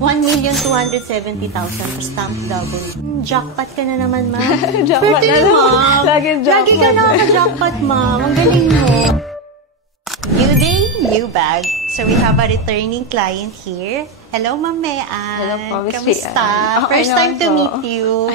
1,270,000 for stamp double. Jackpot ka na naman, ma'am. Jackpot na naman. Lagi ka nakaka-jackpot, ma'am. Ang galing mo. New day, new bag. So we have a returning client here. Hello, Ma'am Mean. Hello po, Miss Kamusta? Okay, First time to meet you.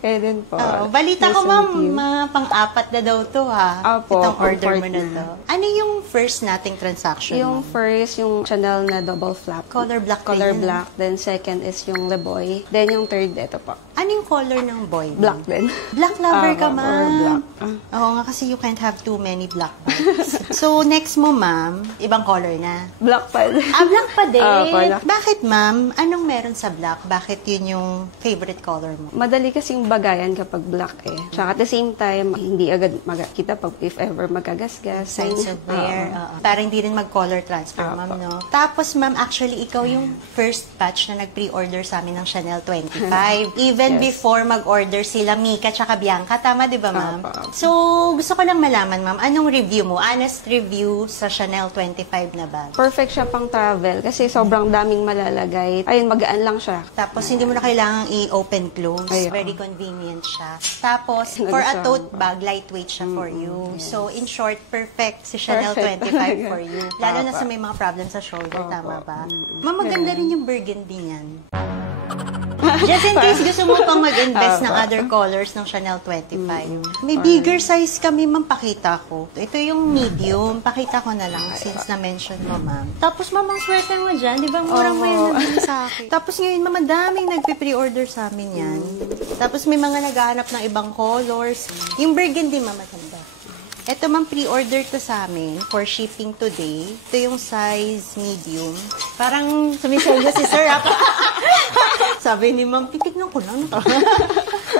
Kaya din po. Balita ko, ma'am, pang-apat na daw to, ha? Opo, itong order mo na to. Ano yung first nating transaction Yung first, yung Chanel na double flap. Color black. Color black. Then second is yung Leboy. Then yung third, ito po. Ano yung color ng boy? Black din. Black lover ka, ma'am. Black. Oo nga, kasi you can't have too many black bags. So, next mo, ma'am, ibang color na. Black pa din. Black pa din? Black. Bakit, ma'am? Anong meron sa black? Bakit yun yung favorite color mo? Madali kasing bagayan kapag black eh. Tsaka at the same time, hindi agad magkita pag if ever magkagasgas. Signs of wear. Para hindi rin mag-color transfer, ma'am, no? Tapos, ma'am, actually, ikaw yung first batch na nag-pre-order sa amin ng Chanel 25. Even before mag-order sila Mika tsaka Bianca. Tama, di ba, ma'am? So, gusto ko lang malaman, ma'am, anong review mo? Honest review sa Chanel 25 na bag? Perfect siya pang travel kasi sobrang daming malalagay. Ayun, magaan lang siya. Tapos, hindi mo na kailangang i-open close. Very convenient siya. Tapos, for a tote bag, lightweight siya for you. So, in short, perfect si Chanel 25 for you. Lalo na sa may mga problem sa shoulder, tama ba? Ma'am, maganda rin yung burgundy niyan. Just in case gusto mo pang mag-invest ng other colors ng Chanel 25. May bigger size kami, ma'am, pakita ko. Ito yung medium. Pakita ko na lang since na-mention mo, ma'am. Tapos, ma'am, ang swerte mo dyan. Di ba murang mo yun nabili sa akin? Tapos ngayon, ma'am, madaming nagpe-pre-order sa amin yan. Tapos may mga naghahanap ng ibang colors. Yung burgundy, ma'am, maganda. Ito, ma'am, pre-order to sa amin for shipping today. Ito yung size medium. Parang sumisal na si sir. Sabi ni ma'am, titignan ko lang.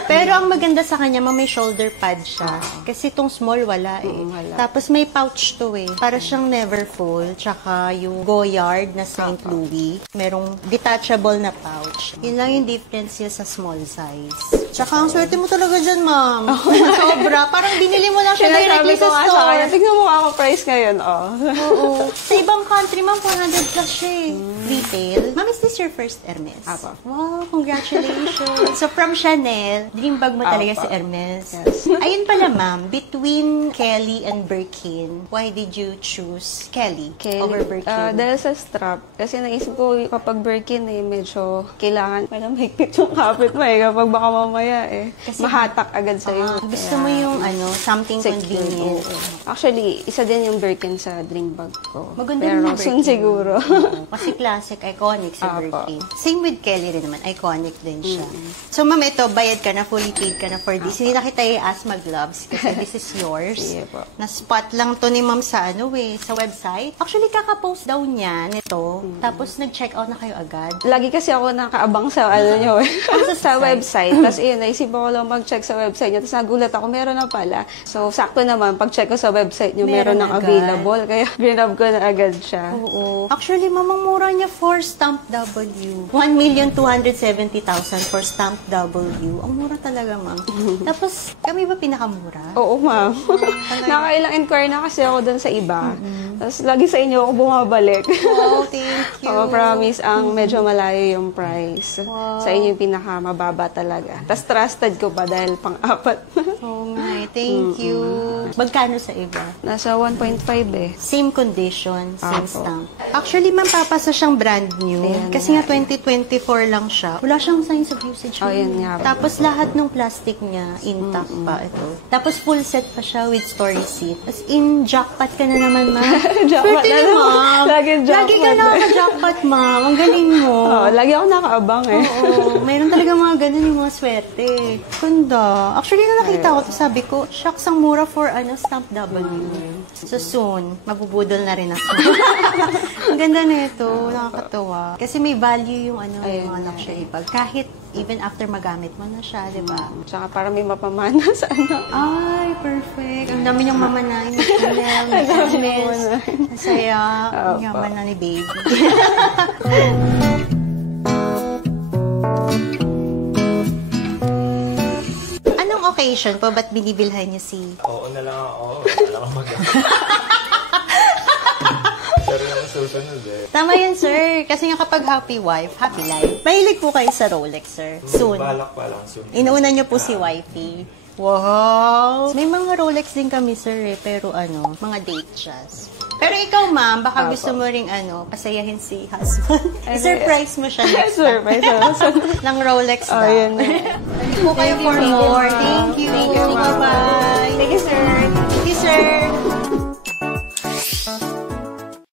Pero ang maganda sa kanya, ma'am, may shoulder pad siya. Kasi itong small, wala eh. Tapos may pouch to eh. Para siyang never full. Tsaka yung Goyard na St. Louis. Merong detachable na pouch. Yun lang yung difference niya sa small size. Tsaka ang swerte mo talaga dyan, ma'am. Sobra. Parang binili mo lang siya directly sa store. Tignan mo ako price ngayon, Oo. Sa ibang country, ma'am, 400 plus siya eh. Retail. Ma'am, is this your first Hermes? Apo. Wow, congratulations. So, from Chanel, dream bag mo talaga si Hermes. Yes. Ayun pala, ma'am, between Kelly and Birkin, why did you choose Kelly over Birkin? Dahil sa strap. Kasi naisip ko, kapag Birkin eh, medyo kailangan pala mahigpit yung kapit mo eh. Kapag baka mamaya eh, kasi mahatak agad sa'yo. Gusto mo yung something convenient. Actually, isa din yung Birkin sa dream bag ko. Maganda pero yung soon siguro. Kasi classic, iconic si Birkin. Same with Kelly rin naman. Iconic din siya. So, ma'am, ito, bayad ka na, fully paid ka na for this. Hindi na kita i-ask mag-gloves kasi this is yours. Na-spot lang to ni ma'am sa sa website. Actually, kaka-post daw niya nito. Tapos, nag-check out na kayo agad. Lagi kasi ako nakaabang sa nyo eh. sa website. Tapos, naisip ko lang mag-check sa website niya. Tapos, nagulat ako, meron na pala. So, sakto naman, pag-check ko sa website niyo, meron nang available. Kaya, grab ko na agad siya. Oo. Actually, mamang mura niya for Stamp W. 1,270,000 for Stamp W. Ang mura talaga, ma'am. Tapos, kami ba pinakamura? Oo, ma'am. Nakailang inquire na kasi ako dun sa iba. Tapos, lagi sa inyo ako bumabalik. Wow, thank you. Promise, ang medyo malayo yung price. Sa inyo yung pinakamababa talaga. Tapos, trusted ko pa dahil pang-apat. Oo nga, thank you. Magkano sa iba? Nasa 1.5 eh. Same condition, same stamp. Actually, ma'am, papasa siyang brand new. Kasi nga 2024 lang siya. Wala siyang signs of usage. Yun nga. Tapos lahat ng plastic niya, intact pa ito. Tapos full set pa siya with store receipt. As in, jackpot ka na naman, ma'am. Jackpot na ma'am. Lagi ka nakaka-jackpot, ma'am. Ang galing mo. Lagi ako nakaabang eh. Oo. Mayroon talaga mga ganun yung mga swerte. Ganda. Actually, na nakita ko, sabi ko, shucks, ang mura for Stamp W. So soon, mabubudol na rin ako. Ang ganda na ito. Nakakatawa. Kasi may value yung yung mga luxury bag. Kahit even after magamit mo na siya, di ba? Tsaka para may mapamana sa Ay, perfect. Ang dami niyong mamanahin. May Hermes. Masaya. Ang yaman na ni baby. Occasion po, ba't binibilhan niyo si... Oo na lang ako. Wala kang mag-a. Pero naman susunod eh. Tama yun, sir. Kasi nga kapag happy wife, happy life. Mahilig po kayo sa Rolex, sir. Soon. Balak pa lang soon. Inuuna niyo po si wifey. Wow! May mga Rolex din kami, sir, eh. Pero mga date shots. Pero ikaw, ma'am, baka gusto mo ring pasayahin si husband. I-surprise mo siya next time. Surprise. Ng Rolex daw. Yun. Thank you po kayo for more. Thank you. Thank you, ma'am. Bye-bye.